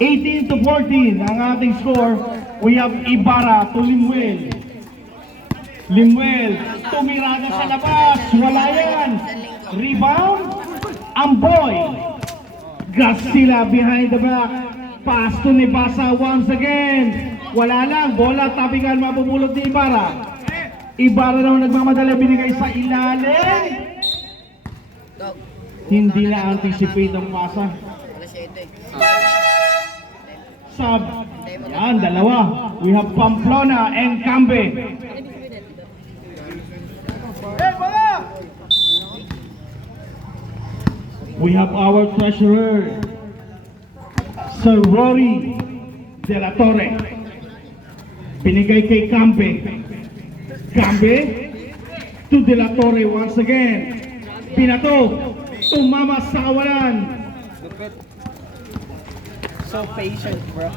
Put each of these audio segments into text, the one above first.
18 to 14 ang ating score. We have Ibarra to Limuel. Limuel, tumirada sa labas. Wala yan. Rebound, Amboy. Garcila behind the back. Pass to Nibasa once again. Wala lang. Bola, tapingan, mapupulot ni Ibarra. Ibarra naman nagmamadali, binigay sa ilalim. Hindi na anticipate ang pasa. Sub. Yan, dalawa. We have Pamplona and Cambe. We have our treasurer, Sir Rory De La Torre. Binigay kay Cambe. Cambe to De La Torre once again. Pinato. Tumama sa kawalan. So patient, bro.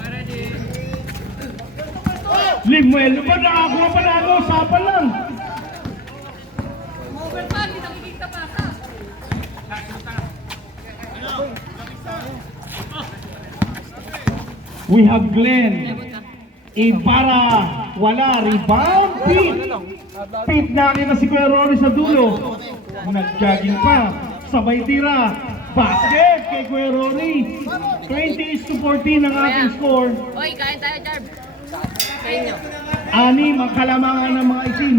Limuel, ba nakakuha pa na ako? Sapa lang. We have Glenn. Ibarra. Wala. Rebound. Pete nakita si Kuya Rory sa dulo. Nag-jogging pa. Sabay tira. Basket kay Kuya Rory. 20-14 ang ating score. Oy, kain tayo, Jarb. Sa inyo. Anim ang kalamangan ng mga itim.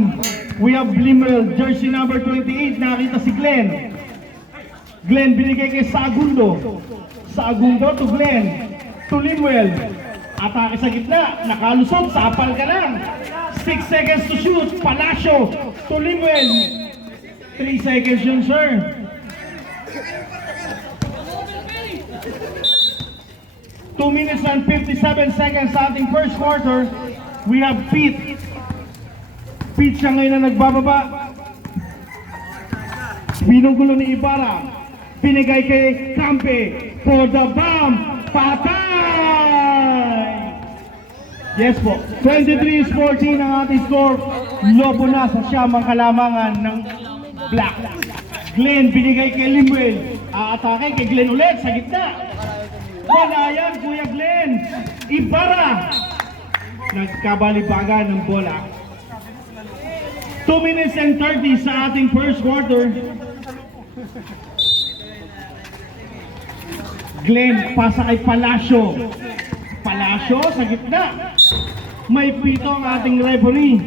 We have Limuel, jersey number 28. Nakita si Glenn. Glenn binigay kay Sagundo. Sagundo to Glenn. To Limuel. Atake sa gitna. Nakalusot. Sapal ka lang. 6 seconds to shoot. Palacio to Limuel. 3 seconds yun, sir. Two minutes and 57 seconds sa ating first quarter. We have Pete. Pete siya ngayon na nagbababa. Binugulo ni Ibarra. Binigay kay Cambe. For the bomb. Patay! Yes po. 23-14 ang ating score. Lobo na sa siyam ang kalamangan ng Black. Glenn binigay kay Limuel. Aatake kay Glenn ulit sa gitna. Wala yan, Kuya Glenn. Ibarra. Nagkabalibagan ng bola. 2 minutes and 30 sa ating first quarter. Glenn, pasa kay Palacio. Palacio sa gitna. May pito ang ating referee.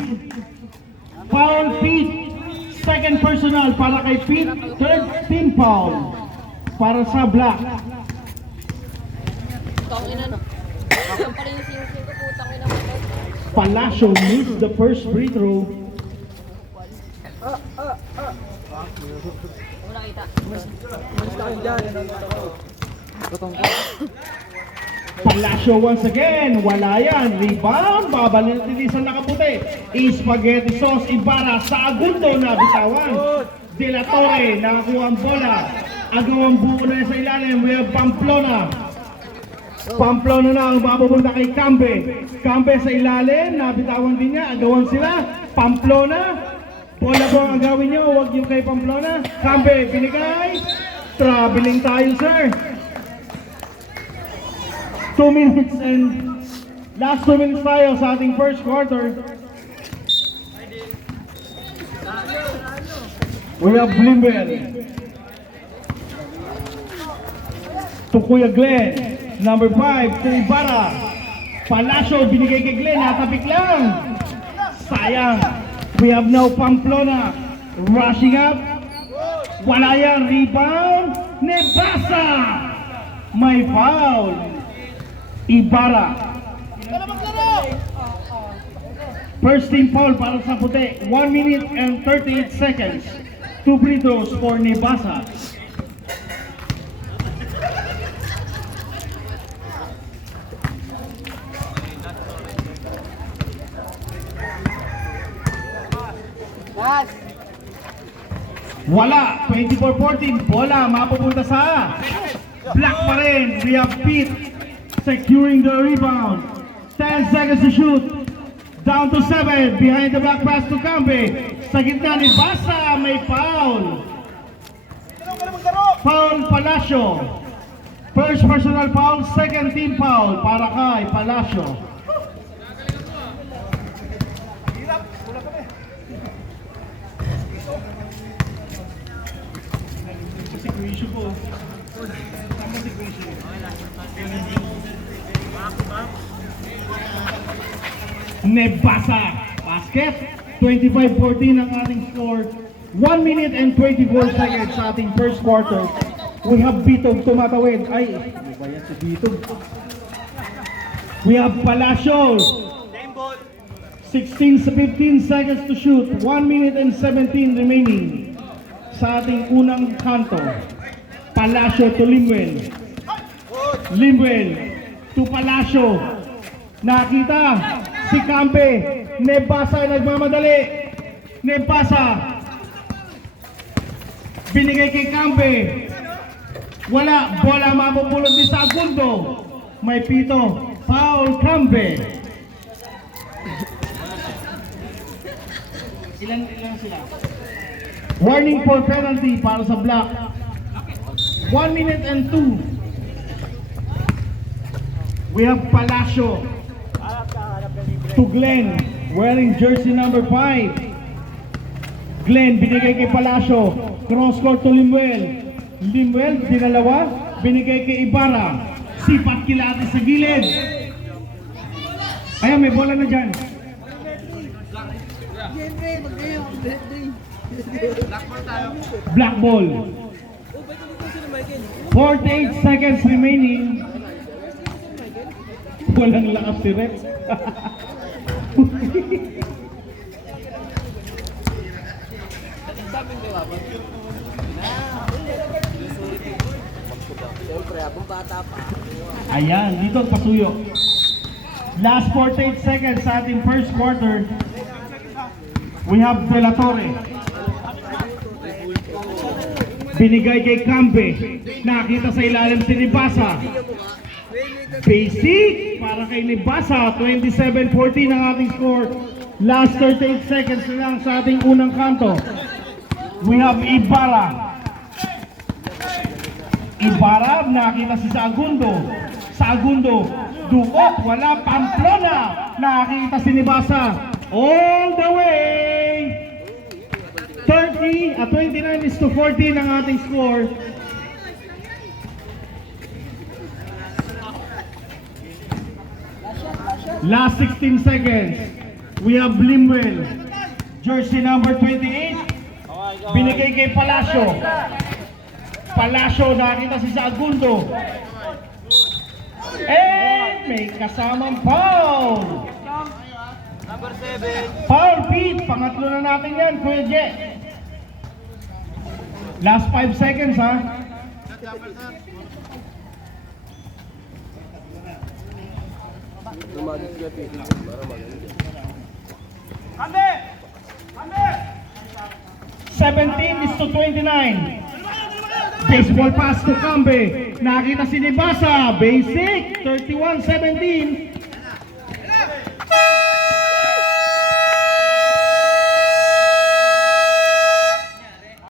Foul Pete. Second personal para kay Pete. Third team foul para sa Black. Palacio needs the first free throw. Palacio once again. Wala yan. Rebound. Babalinisan na kaputi. Spaghetti sauce. Ibarra sa Agundo na bitawan. De La Torre nakakuha ang bola. Agawang buo na sa ilalim. We have Pamplona. Pamplona na ang mapupunta kay Cambe. Cambe sa ilalim, nabitawan din niya, agawan sila. Pamplona, bola po ang agawin niyo, huwag yung kay Pamplona. Cambe, binigay. Traveling tayo, sir. 2 minutes and last 2 minutes tayo sa ating first quarter. We have Blimbel. To Kuya Glenn. Number 5, to Ibarra. Palacio, binigay kay Glenn, natapik lang. Sayang. We have now Pamplona. Rushing up. Wala yan, rebound. Nebasa. May foul. Ibarra. First team foul para sa puti. 1 minute and 38 seconds. 2 free throws for Nebasa. Wala, 24-14, bola mapupunta sa Black pa rin. We have Pete securing the rebound. 10 seconds to shoot. Down to 7, behind the back pass to Cambe. Sa gitna ni Basa, may foul. Foul Palacio. First personal foul, second team foul para kay Palacio. Nebasa basket, 25-14 ang ating score. 1 minute and 24 seconds sa ating first quarter. We have Bitog tumatawid. Ay, ano ba yan si Bitog? We have Palacios. 16 to 15 seconds to shoot. 1 minute and 17 remaining sa ating unang kanto. Palacio to Limwell. Limwell to Palacio. Nakita si Campe. Nebasa nagmamadali. Nebasa. Binigay kay Campe. Wala. Bola mapupulot ni Sagundo. May pito. Foul Campe. Ilan sila? Warning for penalty para sa Black. 1 minute and 2. We have Palacio to Glenn, wearing jersey number 5. Glenn, binigay kay Palacio. Cross court to Limuel. Limuel, dinalawa. Binigay kay Ibarra. Sipat kilati sa gilid. Ayan, may bola na dyan. Black ball. 48 seconds remaining. Walang lakas si Rex. Ayan, dito ang pasuyo. Last 48 seconds sa ating first quarter. We have De La Torre. Binigay kay Campe. Nakita sa ilalim si Nibasa. Basic para kay Nibasa. 27-14 ang ating score. Last 38 seconds na lang sa ating unang kanto. We have Ibarra. Ibarra, nakita si Sagundo. Sagundo, duot, wala. Pamplona, nakita si Nibasa. All the way. 29-14 ang ating score. Last 16 seconds. We have Limwell. Jersey number 28. Binigay kay Palacio. Palacio, nakita si Sagundo. And may kasamang foul. Number 7. Foul, Pete. Pangatlo na natin yan, Kuya Je. Last 5 seconds, ha? Kande! 17-29. Baseball pass to Cambe. Nakita si Nibasa. Basic. 31-17.